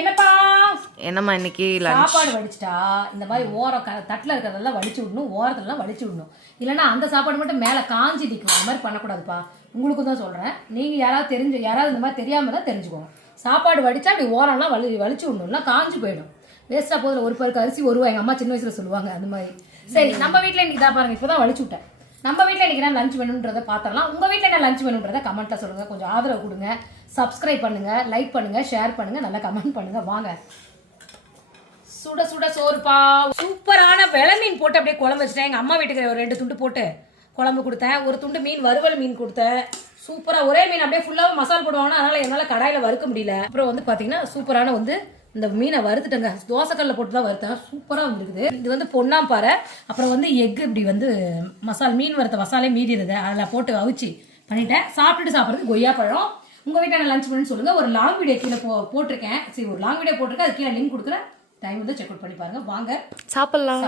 என்னப்பா என்னம்மா இன்னைக்கு சாப்பாடு வடிச்சிட்டா இந்த மாதிரி ஓரம் தட்டில் இருக்கிறதெல்லாம் வடிச்சு விடணும், ஓரத்துலலாம் வடிச்சு விடணும். இல்லைன்னா அந்த சாப்பாடு மட்டும் மேலே காஞ்சி நிற்கும். அந்த மாதிரி பண்ணக்கூடாதுப்பா. உங்களுக்கு தான் சொல்கிறேன். நீங்கள் யாராவது இந்த மாதிரி தெரியாமல் தான் தெரிஞ்சுக்கோங்க. சாப்பாடு வடித்தா அப்படி ஓரம்லாம் வலிச்சு விடணும்னா காஞ்சி போயிடும். வேஸ்ட்டாக போதில் ஒரு பருக்கு அரிசி வருவா எங்கள் அம்மா சின்ன வயசில் சொல்லுவாங்க அந்த மாதிரி. சரி, நம்ம வீட்டில் இன்றைக்கி தான் பாருங்கள், இப்போ தான் வலிச்சு விட்டேன். நம்ம வீட்டில் இன்றைக்கி நான் லஞ்ச் வேணுன்றதை பார்த்துடலாம். உங்கள் வீட்டில் என்ன லஞ்ச் வேணுன்றதை கமெண்ட்டில் சொல்லுங்கள். கொஞ்சம் ஆதரவு கொடுங்க, சப்ஸ்கிரைப் பண்ணுங்கள், லைக் பண்ணுங்கள், ஷேர் பண்ணுங்கள், நல்லா கமெண்ட் பண்ணுங்கள். வாங்க. சுட சுட சோறுப்பா. சூப்பரான வெலை மீன் போட்டு அப்படியே குழம்பு வச்சுட்டேன். எங்கள் அம்மா வீட்டுக்கு ஒரு 2 துண்டு போட்டு குழம்பு கொடுத்தேன். ஒரு துண்டு மீன் வறுவல் மீன் கொடுத்தேன். சூப்பராக ஒரே மீன் அப்படியே ஃபுல்லாக மசாலா போடுவாங்கன்னா அதனால் என்னால் கடாயில் வறுக்க முடியல. அப்புறம் வந்து பார்த்தீங்கன்னா சூப்பரான வந்து இந்த மீனை வறுத்துட்டேங்க. தோசைக்கல்லில் போட்டு தான் வறுத்தேன். சூப்பராக வந்துருக்குது. இது வந்து பொன்னாம்பாறை. அப்புறம் வந்து எக்கு இப்படி வந்து மீன் வறுத்த மசாலே மீதி இருக்குது, அதில் போட்டு அவிச்சு பண்ணிட்டேன். சாப்பிட்றது கொய்யா பழம். உங்கள் வீட்டில் என்ன லஞ்ச் பண்ணுன்னு சொல்லுங்கள். ஒரு லாங் வீடியோ கீழே போட்டிருக்கேன். சரி, ஒரு லாங் வீடியோ போட்டிருக்கேன். அது கீழே லிங்க் கொடுக்குறேன். டைம் வந்து செக் அவுட் பண்ணி பாருங்கள். வாங்க சாப்பிட்லாம்.